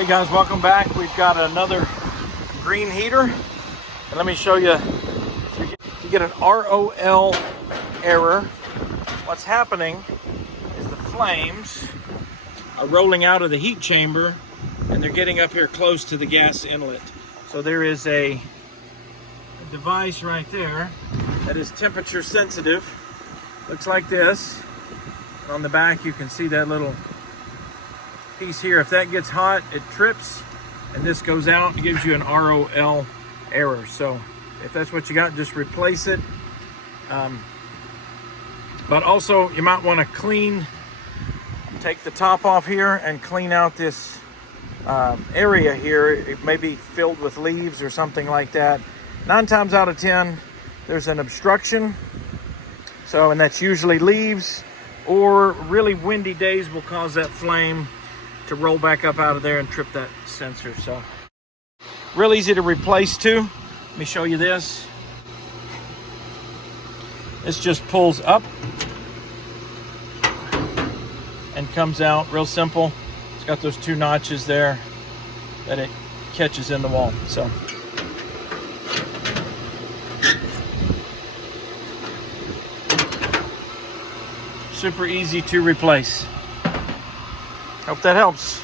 Hey guys, welcome back. We've got another green heater. And let me show you, if you get an ROL error, what's happening is the flames are rolling out of the heat chamber and they're getting up here close to the gas inlet. So there is a device right there that is temperature sensitive. Looks like this. And on the back you can see that little piece here. If that gets hot, it trips and this goes out. It gives you an ROL error. So if that's what you got, just replace it. But also you might want to take the top off here and clean out this area here. It may be filled with leaves or something like that. 9 times out of 10 there's an obstruction, and that's usually leaves, or really windy days will cause that flame to roll back up out of there and trip that sensor. So real easy to replace too. Let me show you this. This just pulls up and comes out real simple. It's got those 2 notches there that it catches in the wall. So super easy to replace. Hope that helps.